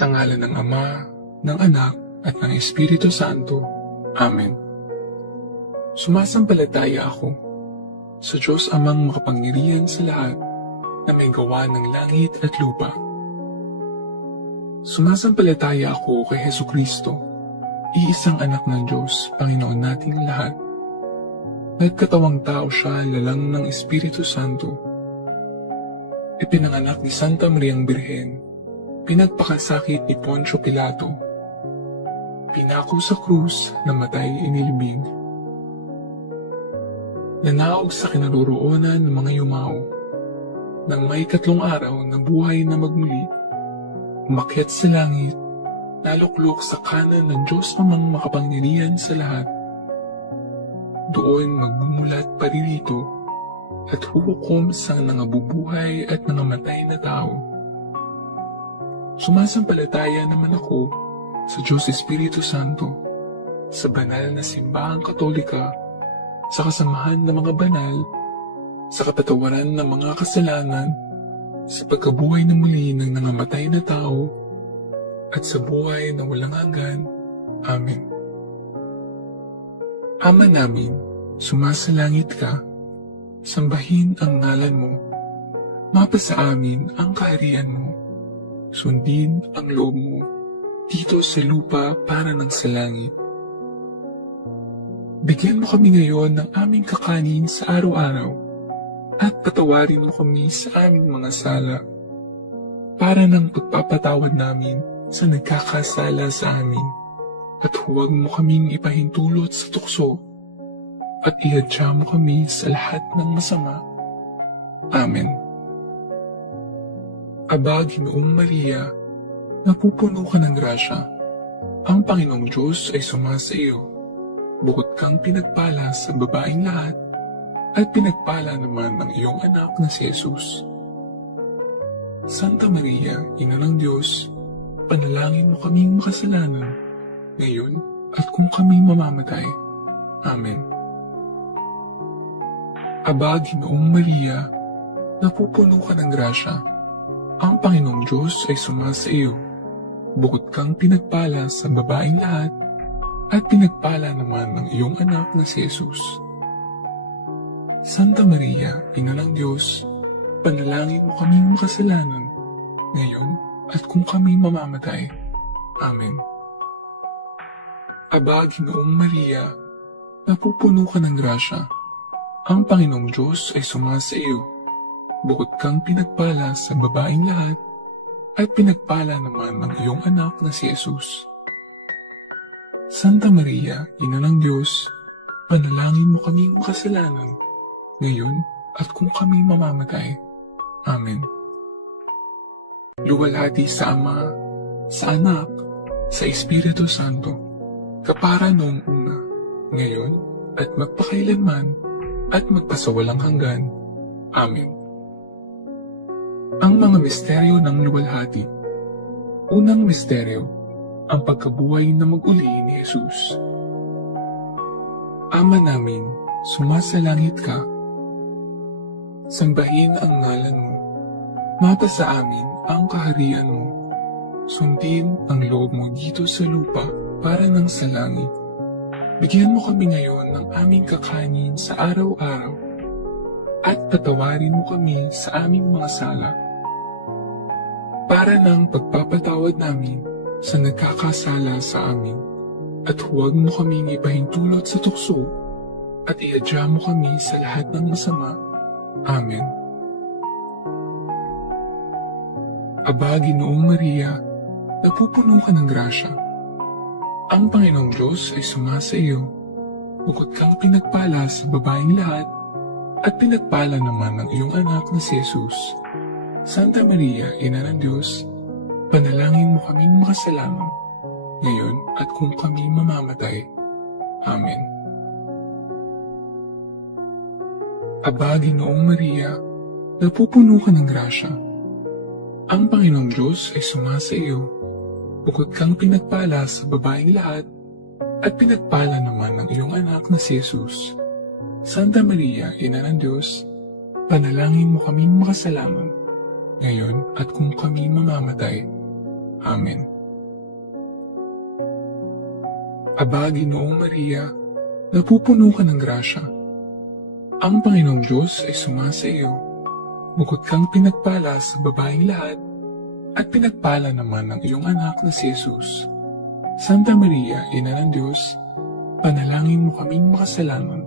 Sa ngalan ng Ama, ng Anak, at ng Espiritu Santo. Amen. Sumasampalataya ako sa Diyos Amang makapangyarihan sa lahat na may gawa ng langit at lupa. Sumasampalataya ako kay Hesukristo, iisang anak ng Diyos, Panginoon nating lahat. Nagkatawang tao siya lalang ng Espiritu Santo. Ipinanganak ni Santa Mariang Birhen, pinagpakasakit ni Poncio Pilato, pinako sa krus, namatay inilibing. Nanaog sa kinaroroonan ng mga yumao, nang may 3 araw na buhay na magmuli, umakyat sa langit, naluklok sa kanan ng Diyos Amang makapangyarihan sa lahat. Doon magbumulat paririto at huhukom sa nangabubuhay at nangamatay na tao. Sumasampalataya naman ako sa Diyos Espiritu Santo, sa banal na simbahang Katolika, sa kasamahan ng mga banal, sa kapatawaran ng mga kasalanan, sa pagkabuhay na muli ng nangamatay na tao, at sa buhay na walang hanggan. Amen. Ama namin, sumasalangit ka, sambahin ang ngalan mo, mapasa amin ang kaharian mo, sundin ang loob mo, dito sa lupa para ng sa langit. Bigyan mo kami ngayon ng aming kakanin sa araw-araw at patawarin mo kami sa aming mga sala para ng pagpapatawad namin sa nagkakasala sa amin, at huwag mo kaming ipahintulot sa tukso at ihadya mo kami sa lahat ng masama. Amen. Aba, Ginoong Maria, napupuno ka ng grasya. Ang Panginoong Diyos ay sumasa iyo. Bukod kang pinagpala sa babaeng lahat, at pinagpala naman ng iyong anak na si Jesus. Santa Maria, Ina ng Diyos, panalangin mo kaming makasalanan, ngayon at kung kami mamamatay. Amen. Aba, Ginoong Maria, napupuno ka ng grasya. Ang Panginoong Diyos ay sumasa iyo. Bukod kang pinagpala sa babaeng lahat, at pinagpala naman ng iyong anak na si Jesus. Santa Maria, Ina ng Diyos, panalangin mo kaming makasalanan, ngayon at kung kami mamamatay. Amen. Aba, Ginoong Maria, napupuno ka ng grasya. Ang Panginoong Diyos ay sumasa iyo. Bukod kang pinagpala sa babaeng lahat, at pinagpala naman ng iyong anak na si Jesus. Santa Maria, Ina ng Diyos, panalangin mo kaming makasalanan, ngayon at kung kami mamamatay. Amen. Luwalhati sa Ama, sa Anak, sa Espiritu Santo, kapara noong una, ngayon at magpakailanman, at magpasawalang hanggan. Amen. Ang mga misteryo ng luwalhati. Unang misteryo, ang pagkabuhay na mag-uli ni Jesus. Ama namin, sumasalangit ka. Sambahin ang ngalan mo. Mapasa amin ang kaharian mo. Sundin ang loob mo dito sa lupa para ng sa langit. Bigyan mo kami ngayon ng aming kakanin sa araw-araw, at patawarin mo kami sa aming mga sala, para ng pagpapatawad namin sa nagkakasala sa amin, at huwag mo kaming ipahintulot sa tukso, at ihadya mo kami sa lahat ng masama. Amen. Aba, Ginoong Maria, napupuno ka ng grasya. Ang Panginoong Diyos ay sumasa iyo. Bukod kang pinagpala sa babaeng lahat, at pinagpala naman ng iyong anak na si Jesus. Santa Maria, Ina ng Diyos, panalangin mo kaming makasalanan, ngayon at kung kami mamamatay. Amen. Aba, Ginoong Maria, napupuno ka ng grasya. Ang Panginoong Diyos ay sumasa iyo. Bukod kang pinagpala sa babaeng lahat, at pinagpala naman ng iyong anak na si Jesus. Santa Maria, Ina ng Diyos, panalangin mo kaming makasalanan, ngayon at kung kami mamamatay. Amen. Aba, Ginoong Maria, napupuno ka ng grasya. Ang Panginoong Diyos ay sumasa iyo. Bukod kang pinagpala sa babaeng lahat, at pinagpala naman ng iyong anak na si Jesus. Santa Maria, Ina ng Diyos, panalangin mo kaming makasalanan,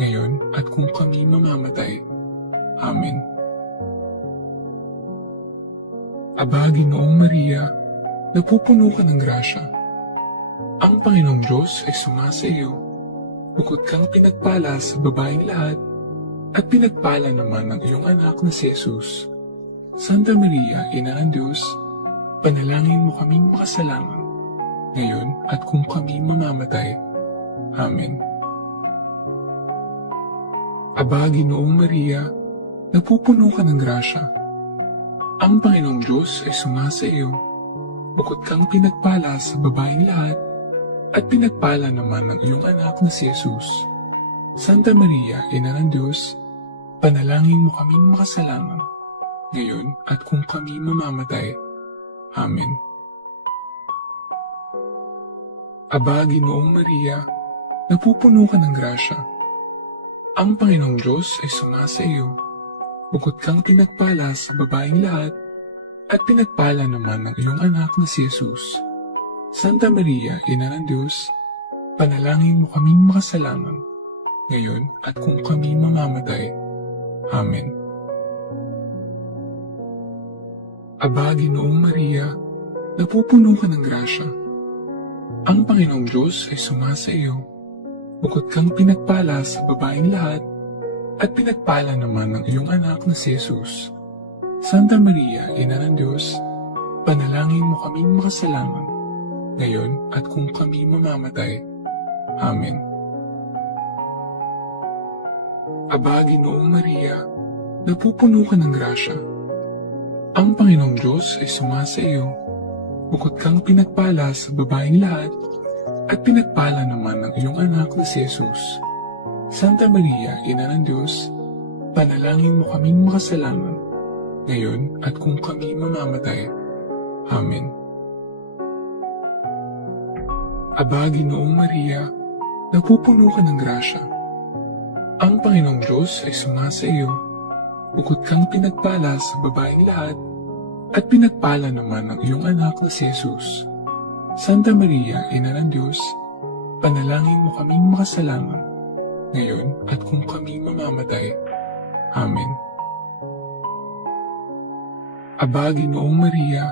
ngayon at kung kami mamamatay. Amen. Aba, Ginoong Maria, napupuno ka ng grasya. Ang Panginoong Diyos ay sumasa iyo. Bukod kang pinagpala sa babaeng lahat, at pinagpala naman ng iyong anak na si Jesus. Santa Maria, Ina ng Diyos, panalangin mo kaming makasalanan, ngayon at kung kami mamamatay. Amen. Aba, Ginoong Maria, napupuno ka ng grasya. Ang Panginoong Diyos ay sumasa iyo. Bukod kang pinagpala sa babaeng lahat, at pinagpala naman ng iyong anak na si Jesus. Santa Maria, Ina ng Diyos, panalangin mo kaming makasalanan, ngayon at kung kami mamamatay. Amen. Aba, Ginoong Maria, napupuno ka ng grasya. Ang Panginoong Diyos ay sumasa iyo. Bukod kang pinagpala sa babaeng lahat, at pinagpala naman ng iyong anak na si Jesus. Santa Maria, Ina ng Diyos, panalangin mo kaming makasalanan, ngayon at kung kami mamamatay. Amen. Aba, Ginoong Maria, napupuno ka ng grasya. Ang Panginoong Diyos ay sumasa iyo. Bukod kang pinagpala sa babaeng lahat, at pinagpala naman ng iyong anak na si Jesus. Santa Maria, Ina ng Diyos, panalangin mo kaming makasalanan, ngayon at kung kami mamamatay. Amen. Aba, Ginoong Maria, napupuno ka ng grasya. Ang Panginoong Diyos ay sumasa iyo. Bukod kang pinagpala sa babaeng lahat, at pinagpala naman ng iyong anak na si Jesus. Santa Maria, Ina ng Diyos, panalangin mo kaming makasalanan, ngayon at kung kami mamamatay. Amen. Aba, Ginoong Maria, napupuno ka ng grasya. Ang Panginoong Diyos ay sumasa iyo. Bukod kang pinagpala sa babaeng lahat, at pinagpala naman ng iyong anak na si Jesus. Santa Maria, Ina ng Diyos, panalangin mo kaming makasalanan, ngayon at kung kami mamamatay. Amen. Aba, Ginoong Maria,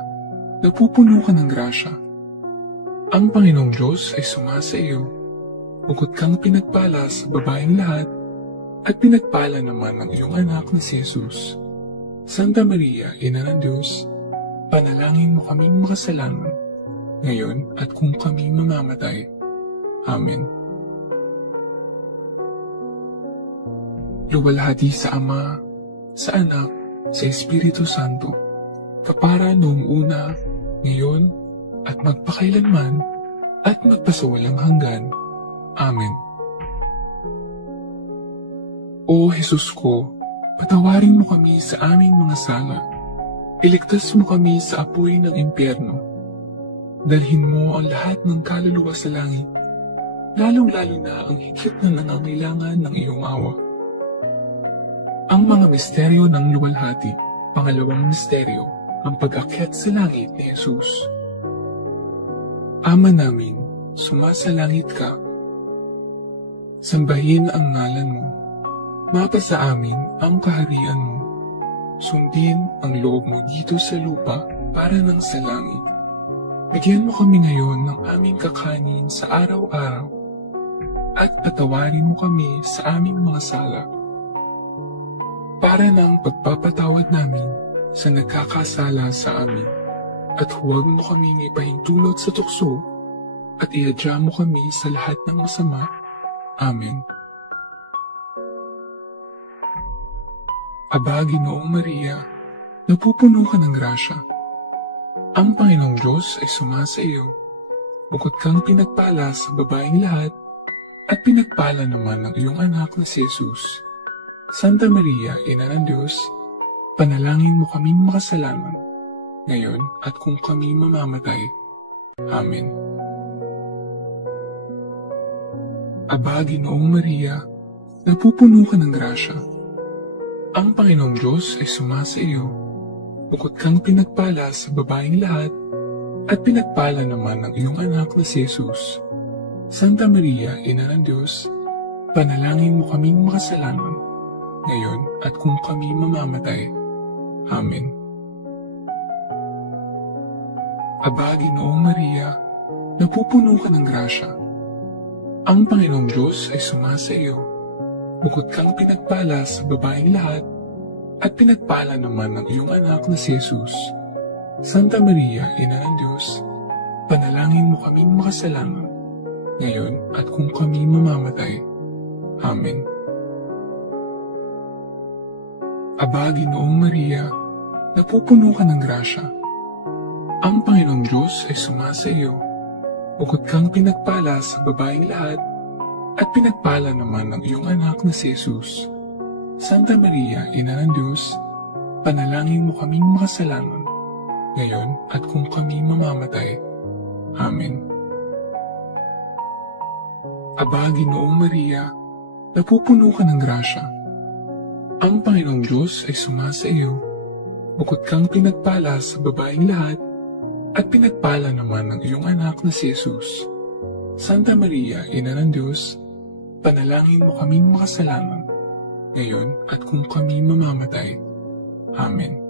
napupuno ka ng grasya. Ang Panginoong Diyos ay sumasa iyo. Bukod kang pinagpala sa babaeng lahat, at pinagpala naman ng iyong anak na si Jesus. Santa Maria, Ina ng Diyos, panalangin mo kaming makasalanan, ngayon at kung kami mamamatay. Amen. Luwalhati sa Ama, sa Anak, sa Espiritu Santo, kapara noong una, ngayon, at magpakailanman, at magpasawalang hanggan. Amen. O Jesus ko, patawarin mo kami sa aming mga sala. Iligtas mo kami sa apoy ng impyerno. Dalhin mo ang lahat ng kaluluwa sa langit, lalong-lalo na ang higit na nangangailangan ng iyong awa. Ang mga misteryo ng luwalhati. Pangalawang misteryo, ang pag-akyat sa langit ni Jesus. Ama namin, sumasalangit ka. Sambahin ang ngalan mo. Mapasa amin ang kaharian mo. Sundin ang loob mo dito sa lupa para ng sa langit. Bigyan mo kami ngayon ng aming kakanin sa araw-araw at patawarin mo kami sa aming mga sala para ng pagpapatawad namin sa nagkakasala sa amin. At huwag mo kaming ipahintulot sa tukso at iadya mo kami sa lahat ng masama. Amen. Aba, Ginoong Maria, napupuno ka ng grasya. Ang Panginoong Diyos ay sumasa iyo. Bukod kang pinagpala sa babaeng lahat, at pinagpala naman ng iyong anak na si Jesus. Santa Maria, Ina ng Diyos, panalangin mo kaming makasalanan, ngayon at kung kami mamamatay. Amen. Aba, Ginoong Maria, napupuno ka ng grasya. Ang Panginoong Diyos ay sumasa iyo. Bukod kang pinagpala sa babaeng lahat, at pinagpala naman ang iyong anak na si Jesus. Santa Maria, Ina ng Diyos, panalangin mo kaming makasalanan, ngayon at kung kami mamamatay. Amen. Aba, Ginoong Maria, napupuno ka ng grasya. Ang Panginoong Diyos ay sumasa iyo. Bukod kang pinagpala sa babaeng lahat, at pinagpala naman ang iyong anak na si Jesus. Santa Maria, Ina ng Diyos, panalangin mo kaming makasalanan, ngayon at kung kami mamamatay. Amen. Aba, Ginoong Maria, napupuno ka ng grasya. Ang Panginoong Diyos ay sumasa iyo. Bukod kang pinagpala sa babaeng lahat, at pinagpala naman ang iyong anak na si Jesus. Santa Maria, Ina ng Diyos, panalangin mo kaming makasalanan, ngayon at kung kami mamamatay. Amen. Aba, Ginoong Maria, napupuno ka ng grasya. Ang Panginoong Diyos ay sumasa iyo. Bukod kang pinagpala sa babaeng lahat, at pinagpala naman ang iyong anak na si Jesus. Santa Maria, Ina ng Diyos, panalangin mo kaming makasalanan, ngayon at kung kami mamamatay. Amen.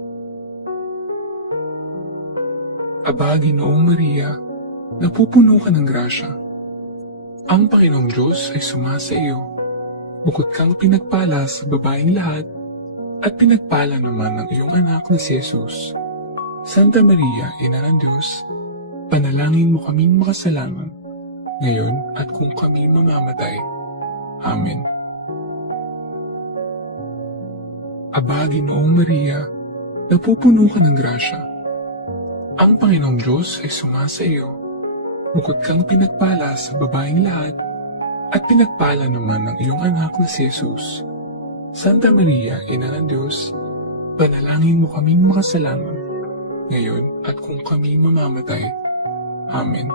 Aba, Ginoong Maria, napupuno ka ng grasya. Ang Panginoong Diyos ay sumasa iyo. Bukod kang pinagpala sa babaeng lahat, at pinagpala naman ang iyong anak na si Jesus. Santa Maria, Ina ng Diyos, panalangin mo kaming makasalanan, ngayon at kung kami mamamatay. Amen. Aba, Ginoong Maria, napupuno ka ng grasya. Ang Panginoong Diyos ay sumasa iyo. Bukod kang pinagpala sa babaeng lahat, at pinagpala naman ang iyong anak na si Jesus. Santa Maria, Ina ng Diyos, panalangin mo kaming makasalanan, ngayon at kung kami mamamatay. Amen.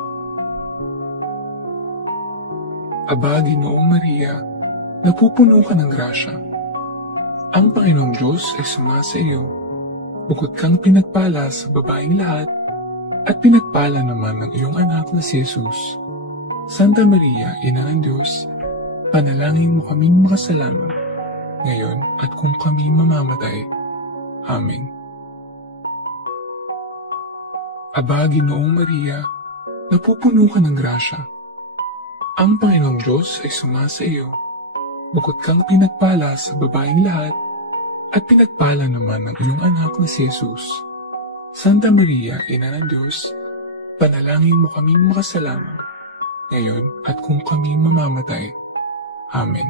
Aba, Ginoong Maria, napupuno ka ng grasya. Ang Panginoong Diyos ay sumasa iyo. Bukod kang pinagpala sa babaeng lahat, at pinagpala naman ang iyong anak na si Jesus. Santa Maria, Ina ng Diyos, panalangin mo kaming makasalanan, ngayon at kung kami mamamatay. Amen. Aba, Ginoong Maria, napupuno ka ng grasya. Ang Panginoong Diyos ay sumasa iyo. Bukod kang pinagpala sa babaeng lahat, at pinagpala naman ang iyong anak na si Jesus. Santa Maria, Ina ng Diyos, panalangin mo kaming makasalanan, ngayon at kung kami mamamatay. Amen.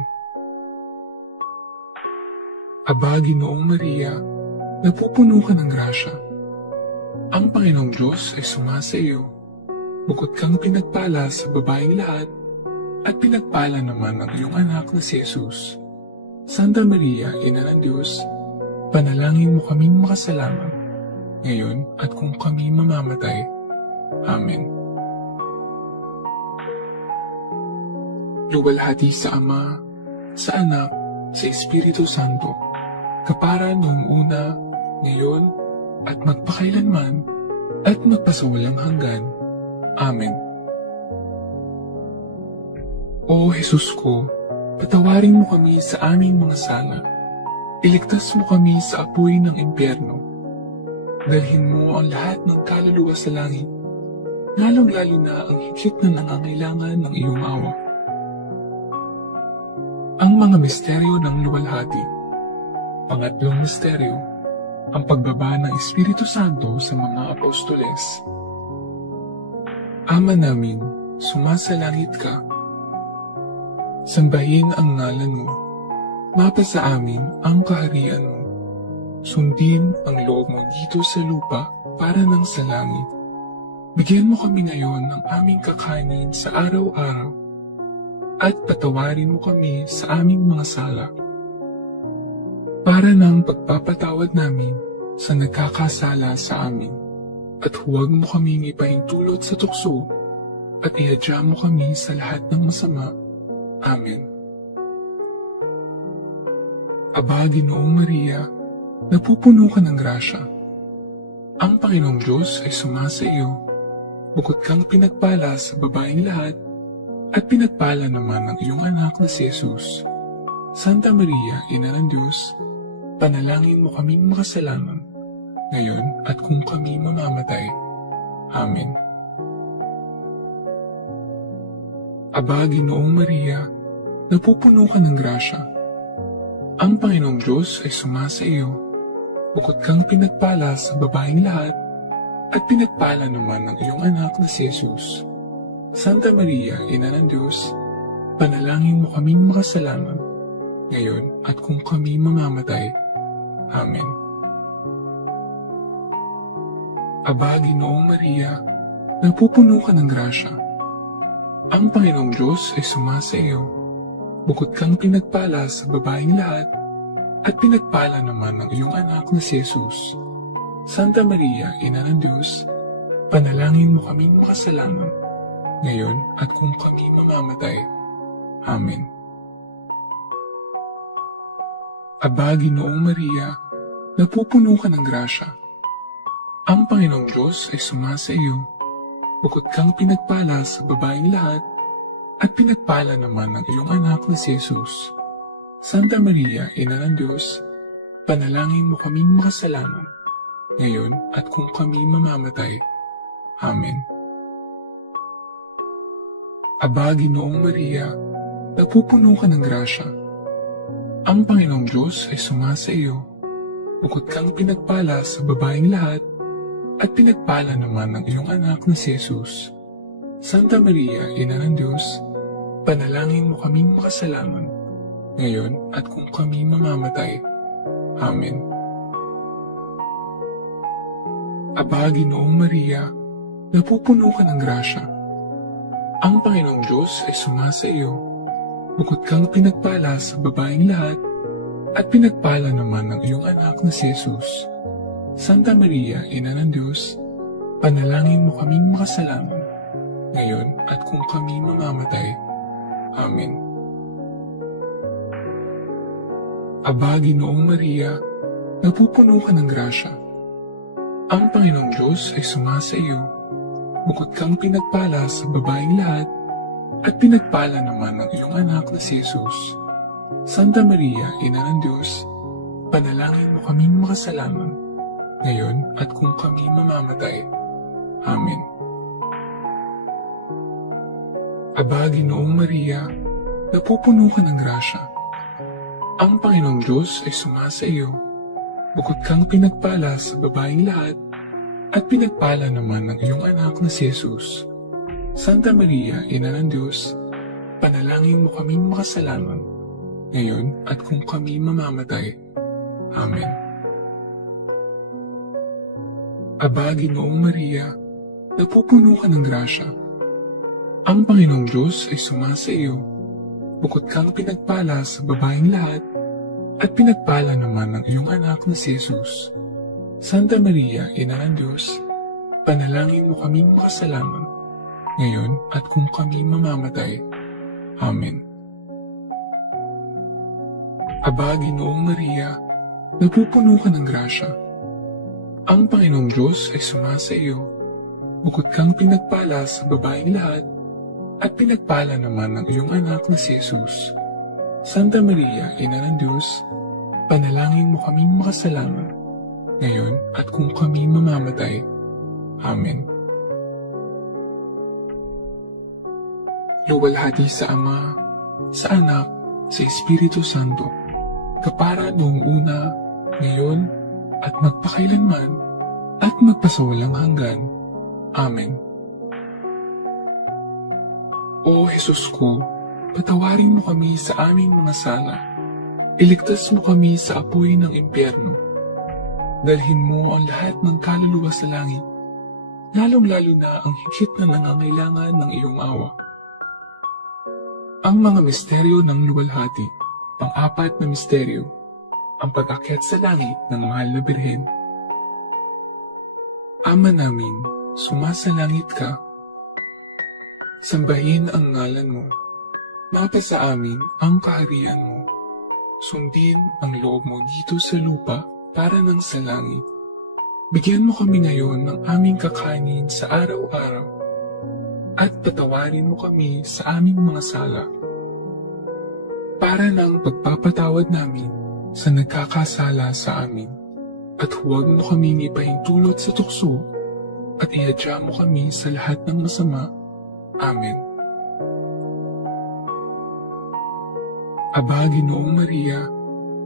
Aba, Ginoong Maria, napupuno ka ng grasya. Ang Panginoong Diyos ay sumasa iyo. Bukod kang pinagpala sa babaeng lahat, at pinagpala naman ang iyong anak na si Jesus. Santa Maria, Ina ng Diyos, panalangin mo kaming makasalanan, ngayon at kung kami mamamatay. Amen. Luwalhati sa Ama, sa Anak, sa Espiritu Santo, kapara noong una, ngayon, at magpakailanman, at magpasawalang hanggan. Amen. O Jesus ko, patawarin mo kami sa aming mga sala. Iligtas mo kami sa apoy ng impyerno. Dalhin mo ang lahat ng kaluluwa sa langit, lalong-lalo na ang higit na nangangailangan ng iyong awa. Ang mga misteryo ng luwalhati. Pangatlong misteryo, ang pagbaba ng Espiritu Santo sa mga apostoles. Ama namin, sumasalangit ka. Sambahin ang ngalan mo. Mapasa amin ang kaharian mo. Sundin ang loob mo dito sa lupa para ng sa langit. Bigyan mo kami ngayon ng aming kakanin sa araw-araw at patawarin mo kami sa aming mga sala para ng pagpapatawad namin sa nagkakasala sa amin. At huwag mo kaming ipahintulot sa tukso at ihadya mo kami sa lahat ng masama. Amen. Aba, Ginoong Maria, napupuno ka ng grasya. Ang Panginoong Diyos ay sumasa iyo. Bukod kang pinagpala sa babaeng lahat, at pinagpala naman ng iyong anak na si Jesus. Santa Maria, Ina ng Diyos, panalangin mo kaming makasalanan, ngayon at kung kami mamamatay. Amen. Aba, Ginoong Maria, napupuno ka ng grasya. Ang Panginoong Diyos ay sumasa iyo. Bukod kang pinagpala sa babaeng lahat, at pinagpala naman ng iyong anak na si Jesus. Santa Maria, Ina ng Diyos, panalangin mo kaming makasalanan, ngayon at kung kami mamamatay. Amen. Aba, Ginoong Maria, napupuno ka ng grasya. Ang Panginoong Diyos ay sumasa iyo. Bukod kang pinagpala sa babaeng lahat, at pinagpala naman ng iyong anak na si Jesus. Santa Maria, Ina ng Diyos, panalangin mo kaming makasalanan, ngayon at kung kami mamamatay. Amen. Aba, Ginoong Maria, napupuno ka ng grasya. Ang Panginoong Diyos ay sumasa iyo. Bukod kang pinagpala sa babaeng lahat, at pinagpala naman ng iyong anak na si Jesus. Santa Maria, Ina ng Diyos, panalangin mo kaming makasalanan, ngayon at kung kami mamamatay. Amen. Aba, Ginoong Maria, napupuno ka ng grasya. Ang Panginoong Diyos ay sumasa iyo. Bukod kang pinagpala sa babaeng lahat, at pinagpala naman ng iyong anak na si Jesus. Santa Maria, Ina ng Diyos, panalangin mo kaming makasalanan, ngayon at kung kami mamamatay. Amen. Aba, Ginoong Maria, napupuno ka ng grasya. Ang Panginoong Diyos ay sumasa iyo. Bukod kang pinagpala sa babaeng lahat, at pinagpala naman ng iyong anak na si Jesus. Santa Maria, Ina ng Diyos, panalangin mo kaming makasalanan, ngayon at kung kami mamamatay. Amen. Aba, Ginoong Maria, napupuno ka ng grasya. Ang Panginoong Diyos ay sumasa iyo. Bukod kang pinagpala sa babaeng lahat, at pinagpala naman ng iyong anak na si Jesus. Santa Maria, Ina ng Diyos, panalangin mo kaming makasalanan, ngayon at kung kami mamamatay. Amen. Aba, Ginoong Maria, napupuno ka ng grasya. Ang Panginoong Diyos ay sumasa iyo. Bukod kang pinagpala sa babaeng lahat, at pinagpala naman ng iyong anak na si Jesus. Santa Maria, Ina ng Diyos, panalangin mo kaming makasalanan, ngayon at kung kami mamamatay. Amen. Aba, Ginoong Maria, napupuno ka ng grasya. Ang Panginoong Diyos ay sumasa iyo. Bukod kang pinagpala sa babaeng lahat, at pinagpala naman ng iyong anak na si Jesus. Santa Maria, Ina ng Diyos, panalangin mo kaming makasalanan, ngayon at kung kami mamamatay. Amen. Aba, Ginoong Maria, napupuno ka ng grasya. Ang Panginoong Diyos ay sumasa iyo. Bukod kang pinagpala sa babaeng lahat, at pinagpala naman ng iyong anak na si Jesus. Santa Maria, Ina ng Diyos, panalangin mo kaming makasalanan, ngayon at kung kami mamamatay. Amen. Luwalhati sa Ama, sa Anak, sa Espiritu Santo, kapara noong una, ngayon, at magpakailanman, at magpasawalang hanggan. Amen. O Jesus ko, patawarin mo kami sa aming mga sala. Iligtas mo kami sa apoy ng impyerno. Dalhin mo ang lahat ng kaluluwa sa langit, lalong-lalo na ang higit na nangangailangan ng iyong awa. Ang mga misteryo ng luwalhati, pang-apat na misteryo, ang pag-akyat sa langit ng mahal na Birhen. Ama namin, sumasalangit ka. Sambahin ang ngalan mo. Mapasa amin ang kaharian mo. Sundin ang loob mo dito sa lupa para nang sa langit. Bigyan mo kami ngayon ng aming kakanin sa araw-araw at patawarin mo kami sa aming mga sala para nang pagpapatawad namin sa nagkakasala sa amin. At huwag mo kami ipahintulot sa tukso at ihadya mo kami sa lahat ng masama. Amen. Aba, Ginoong Maria,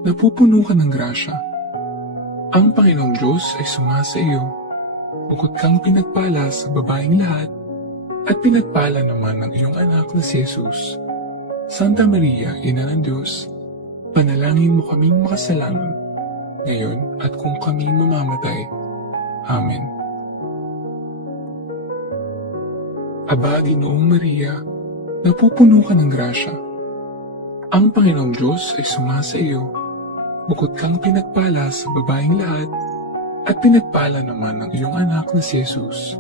napupuno ka ng grasya. Ang Panginoong Diyos ay sumasa iyo. Bukod kang pinagpala sa babaeng lahat, at pinagpala naman ng iyong anak na si Jesus. Santa Maria, Ina ng Diyos, panalangin mo kaming makasalanan, ngayon at kung kami mamamatay. Amen. Aba, Ginoong Maria, napupuno ka ng grasya. Ang Panginoong Diyos ay sumasa iyo. Bukod kang pinagpala sa babaeng lahat, at pinagpala naman ng iyong anak na si Jesus.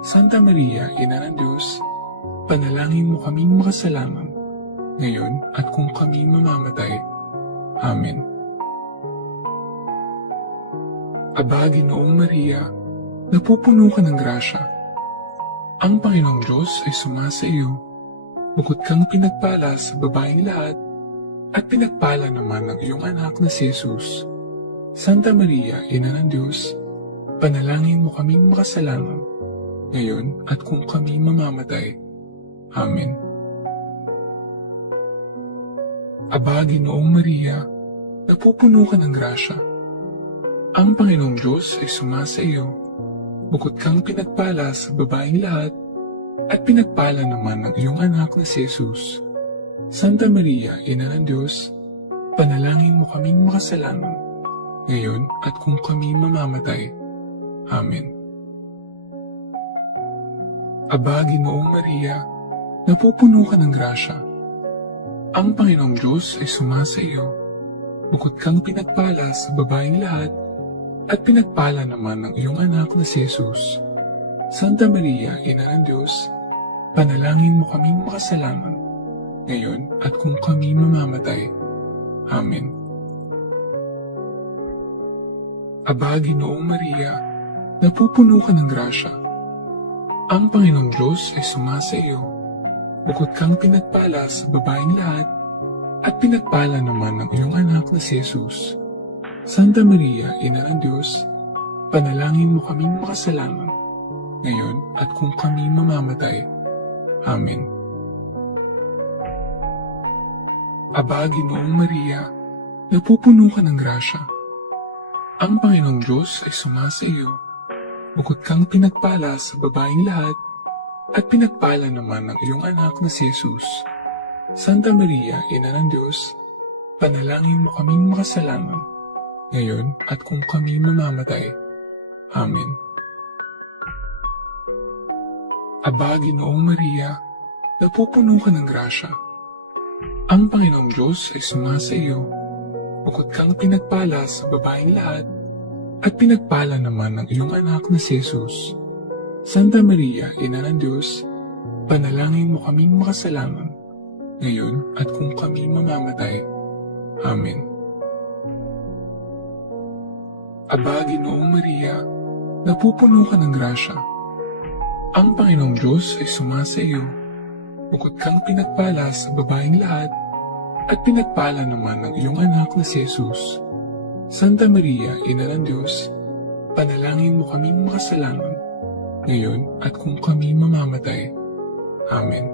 Santa Maria, Ina ng Diyos, panalangin mo kaming makasalanan, ngayon at kung kami mamamatay. Amen. Aba, Ginoong Maria, napupuno ka ng grasya. Ang Panginoong Diyos ay sumasa iyo. Bukod kang pinagpala sa babaeng lahat, at pinagpala naman ng iyong anak na si Jesus. Santa Maria, Ina ng Diyos, panalangin mo kaming makasalanan, ngayon at kung kami mamamatay. Amen. Aba, Ginoong Maria, napupuno ka ng grasya. Ang Panginoong Diyos ay sumasa iyo. Bukod kang pinagpala sa babaeng lahat, at pinagpala naman ng iyong anak na si Jesus. Santa Maria, Ina ng Diyos, panalangin mo kaming makasalanan, ngayon at kung kami mamamatay. Amen. Aba, Ginoong Maria, napupuno ka ng grasya. Ang Panginoong Diyos ay sumasa iyo. Bukod kang pinagpala sa babaeng lahat, at pinagpala naman ng iyong anak na si Jesus. Santa Maria, Ina ng Diyos, panalangin mo kaming makasalanan, ngayon at kung kami mamamatay. Amen. Aba, Ginoong Maria, napupuno ka ng grasya. Ang Panginoong Diyos ay sumasa iyo. Bukod kang pinagpala sa babaeng lahat, at pinagpala naman ng iyong anak na si Jesus. Santa Maria, Ina ng Diyos, panalangin mo kaming makasalanan, ngayon at kung kami mamamatay. Amen. Aba, Ginoong Maria, napupuno ka ng grasya. Ang Panginoong Diyos ay sumasa iyo. Bukod kang pinagpala sa babaeng lahat, at pinagpala naman ng iyong anak na si Jesus. Santa Maria, Ina ng Diyos, panalangin mo kaming makasalanan, ngayon at kung kami mamamatay. Amen. Aba, Ginoong Maria, napupuno ka ng grasya. Ang Panginoong Diyos ay sumasa iyo. Bukod kang pinagpala sa babaeng lahat, at pinagpala naman ng iyong anak na si Jesus. Santa Maria, Ina ng Diyos, panalangin mo kaming makasalanan, ngayon at kung kami mamamatay. Amen. Aba, Ginoong Maria, napupuno ka ng grasya. Ang Panginoong Diyos ay sumasa iyo. Bukod kang pinagpala sa babaeng lahat, at pinagpala naman ng iyong anak na si Jesus. Santa Maria, Ina ng Diyos, panalangin mo kaming makasalanan, ngayon at kung kami mamamatay. Amen.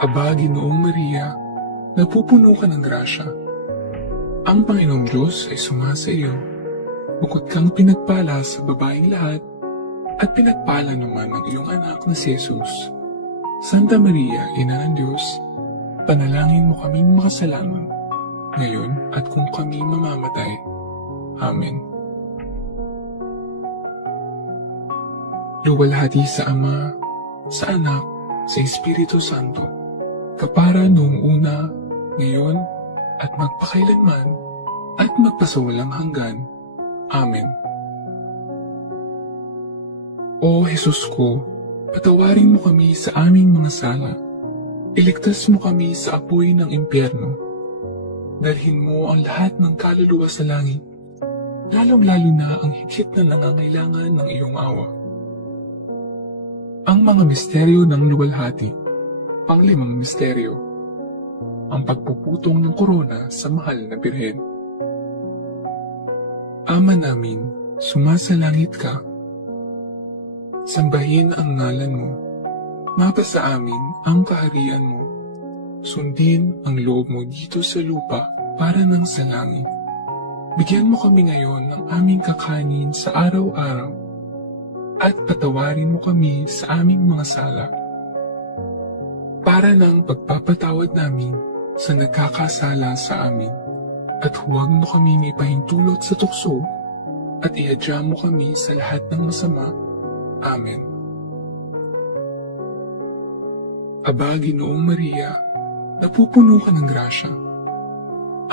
Aba, Ginoong Maria, napupuno ka ng grasya. Ang Panginoong Diyos ay sumasa iyo. Bukod kang pinagpala sa babaeng lahat, at pinagpala naman ng iyong anak na si Jesus. Santa Maria, Ina ng Diyos, panalangin mo kaming makasalanan, ngayon at kung kami mamamatay. Amen. Luwalhati sa Ama, sa Anak, sa Espiritu Santo, kapara noong una, ngayon, at magpakailanman, at magpasawalang hanggan. Amen. O Jesus ko, Patawarin mo kami sa aming mga sala. Iligtas mo kami sa apoy ng impyerno. Dalhin mo ang lahat ng kaluluwa sa langit, lalong-lalo na ang higit na nangangailangan ng iyong awa. Ang mga misteryo ng luwalhati. Panglimang misteryo. Ang pagpuputong ng korona sa mahal na birhen. Ama namin, sumasalangit ka. Sambahin ang ngalan mo. Mapasa amin ang kaharian mo. Sundin ang loob mo dito sa lupa para ng sa langit. Bigyan mo kami ngayon ng aming kakanin sa araw-araw at patawarin mo kami sa aming mga sala para ng pagpapatawad namin sa nagkakasala sa amin. At huwag mo kami ipahintulot sa tukso at ihadya mo kami sa lahat ng masama. Amen. Aba, Ginoong Maria, napupuno ka ng grasya.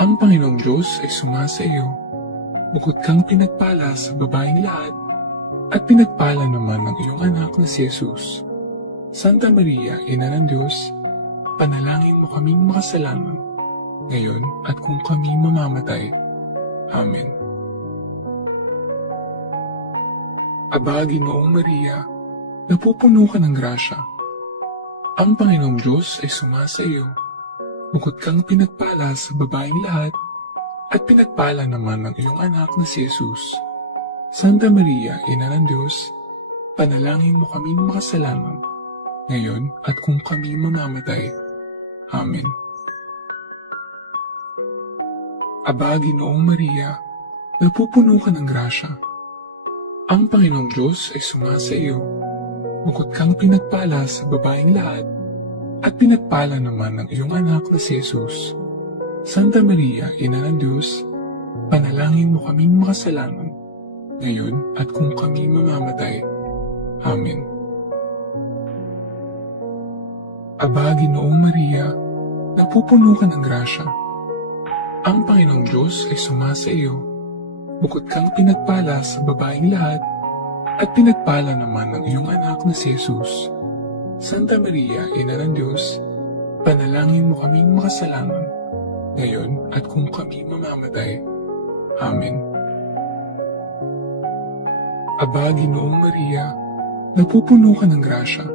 Ang Panginoong Diyos ay sumasa iyo. Bukod kang pinagpala sa babaeng lahat, at pinagpala naman ng iyong anak na si Jesus. Santa Maria, Ina ng Diyos, panalangin mo kaming makasalanan, ngayon at kung kami mamamatay. Amen. Aba, Ginoong Maria, napupuno ka ng grasya. Ang Panginoong Diyos ay sumasa iyo. Bukod kang pinagpala sa babaeng lahat, at pinagpala naman ng iyong anak na si Jesus. Santa Maria, Ina ng Diyos, panalangin mo kaming makasalanan, ngayon at kung kami mamamatay. Amen. Aba, Ginoong Maria, napupuno ka ng grasya. Ang Panginoong Diyos ay sumasa iyo. Bukod kang pinagpala sa babaeng lahat, at pinagpala naman ng iyong anak na si Jesus. Santa Maria, Ina ng Diyos, panalangin mo kaming makasalanan, ngayon at kung kami mamamatay. Amen. Aba, Ginoong Maria, napupuno ka ng grasya. Ang Panginoong Diyos ay sumasa iyo. Bukod kang pinagpala sa babaeng lahat, at pinagpala naman ng iyong anak na si Jesus. Santa Maria, Ina ng Diyos, panalangin mo kaming makasalanan, ngayon at kung kami mamamatay. Amen. Aba, Ginoong Maria, napupuno ka ng grasya.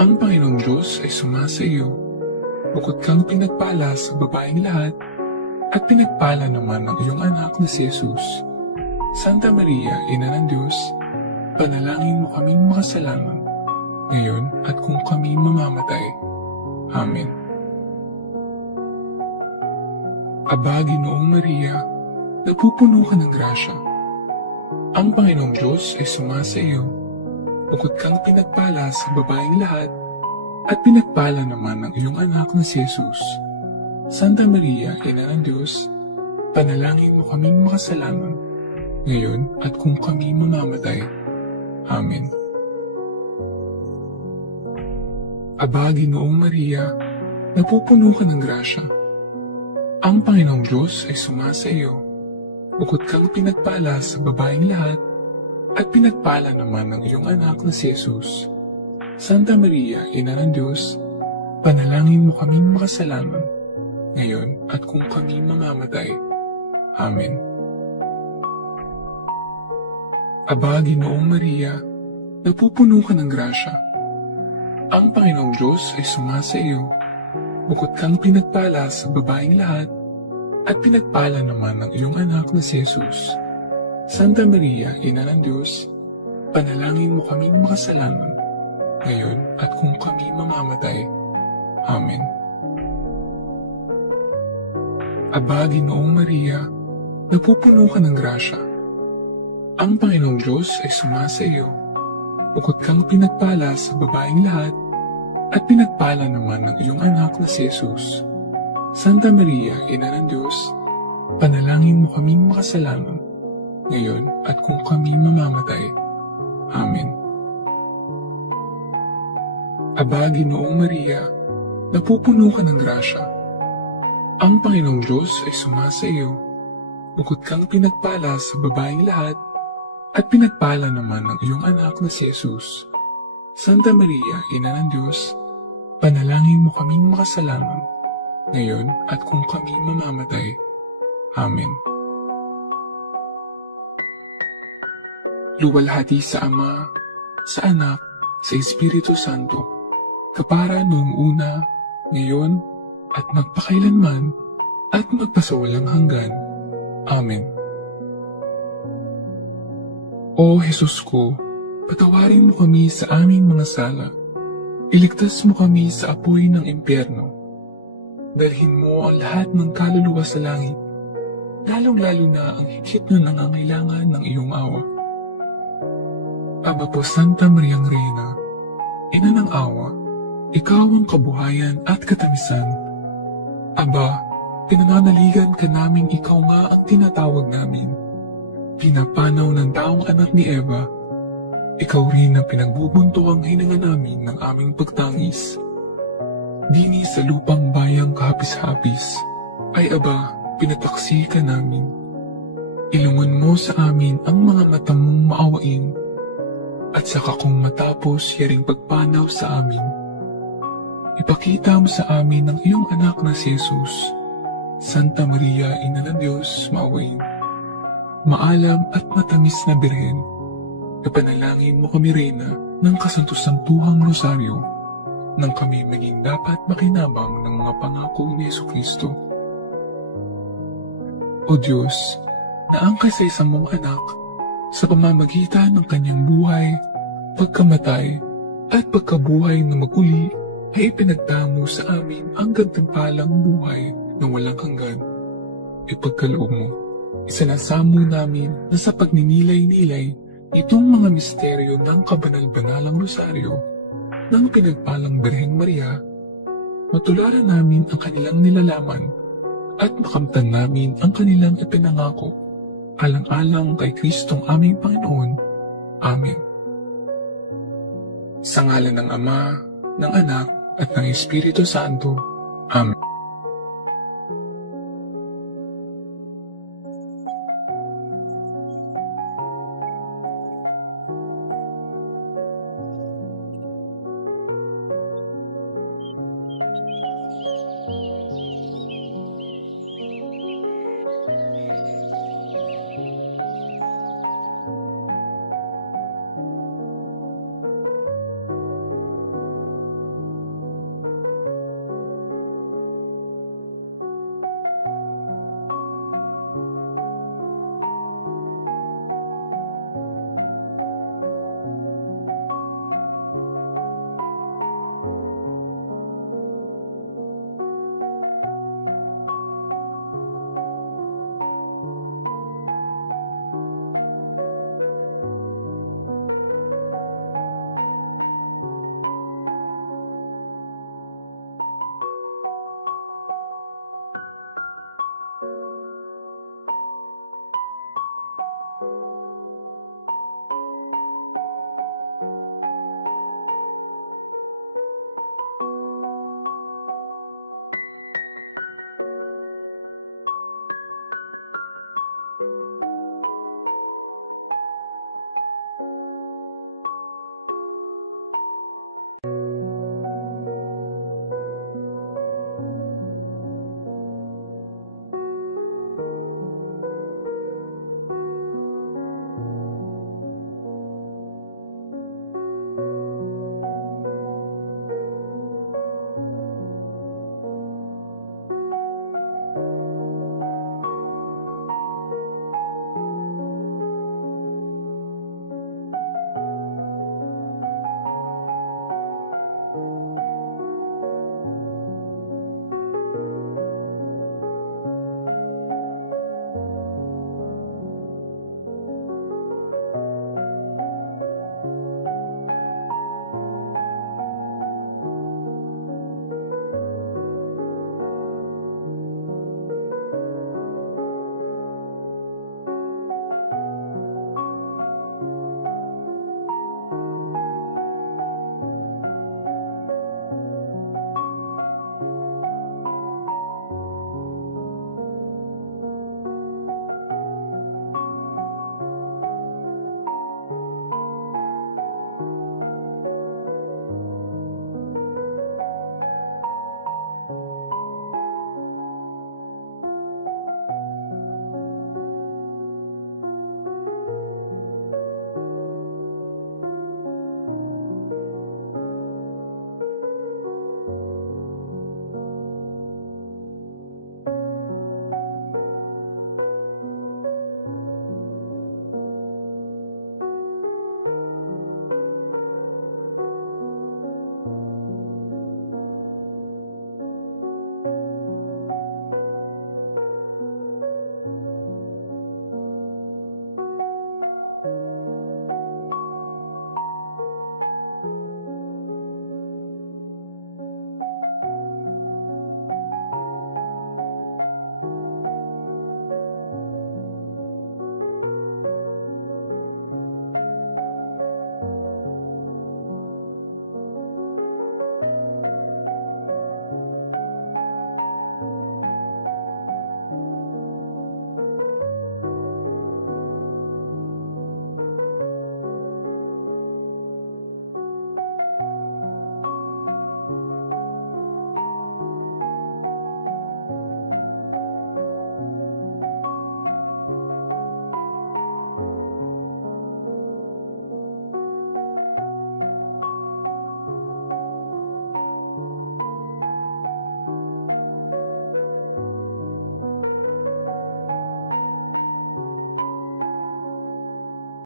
Ang Panginoong Diyos ay sumasa iyo. Bukod kang pinagpala sa babaeng lahat, at pinagpala naman ng iyong anak na si Jesus. Santa Maria, Ina ng Diyos, panalangin mo kaming makasalanan, ngayon at kung kami mamamatay. Amen. Aba, Ginoong Maria, napupuno ka ng grasya. Ang Panginoong Diyos ay sumasa iyo. Bukod kang pinagpala sa babaeng lahat, at pinagpala naman ng iyong anak na si Jesus. Santa Maria, Ina ng Diyos, panalangin mo kaming makasalanan, ngayon at kung kami mamamatay. Amen. Aba, Ginoong Maria, napupuno ka ng grasya. Ang Panginoong Diyos ay sumasa iyo. Bukod kang pinagpala sa babaeng lahat, at pinagpala naman ng iyong anak na si Jesus. Santa Maria, Ina ng Diyos, panalangin mo kaming makasalanan, ngayon at kung kami mamamatay. Amen. Aba, Ginoong Maria, napupuno ka ng grasya. Ang Panginoong Diyos ay sumasa iyo. Bukod kang pinagpala sa babaeng lahat, at pinagpala naman ng iyong anak na si Jesus. Santa Maria, Ina ng Diyos, panalangin mo kaming makasalanan, ngayon at kung kami mamamatay. Amen. Aba, Ginoong Maria, napupuno ka ng grasya. Ang Panginoong Diyos ay sumasa iyo. Bukod kang pinagpala sa babaeng lahat, at pinagpala naman ng iyong anak na si Jesus. Santa Maria, Ina ng Diyos, panalangin mo kaming makasalanan, ngayon at kung kami mamamatay. Amen. Aba, Ginoong Maria, napupuno ka ng grasya. Ang Panginoong Diyos ay sumasa iyo. Bukod kang pinagpala sa babaeng lahat, at pinagpala naman ng iyong anak na si Jesus. Santa Maria, Ina ng Diyos, panalangin mo kaming makasalanan, ngayon at kung kami mamamatay. Amen. Luwalhati sa Ama, sa Anak, sa Espiritu Santo, kapara noong una, ngayon, at magpakailanman, at magpasawalang hanggan. Amen. O Jesus ko, patawarin mo kami sa aming mga sala. Iligtas mo kami sa apoy ng impyerno. Dalhin mo ang lahat ng kaluluwa sa langit, lalong-lalo na ang higit na nangangailangan ng iyong awa. Aba po Santa Mariang Reyna, Ina ng awa, ikaw ang kabuhayan at katamisan. Aba, pinananaligan ka naming ikaw nga ang tinatawag namin. Pinapanaw ng taong anak ni Eva, ikaw rin ang pinagbubuntuang hininga namin ng aming pagtangis. Dini sa lupang bayang kahapis-hapis, ay aba, pinataksi ka namin. Ilungan mo sa amin ang mga mata mong maawain, at saka kung matapos yaring pagpanaw sa amin, ipakita mo sa amin ang iyong anak na si Jesus. Santa Maria, Ina ng Diyos, maawain. Maalam at matamis na Birhen, kapanalangin mo kami, Reyna, ng kasanto-santuhang rosaryo, nang kami maging dapat makinabang ng mga pangako ni Jesucristo. O Diyos, na ang kaisa-isang mong anak, sa pamamagitan ng kanyang buhay, pagkamatay, at pagkabuhay na maguli, ay ipinagdamo sa amin ang gantimpalang buhay na walang hanggan. Ipagkaloob mo, isinasamo namin na sa pagninilay-nilay itong mga misteryo ng kabanal-banalang rosaryo ng pinagpalang Birheng Maria, matularan namin ang kanilang nilalaman at makamtan namin ang kanilang ipinangako, alang-alang kay Kristong aming Panginoon. Amen. Sa ngalan ng Ama, ng Anak, at ng Espiritu Santo. Amen.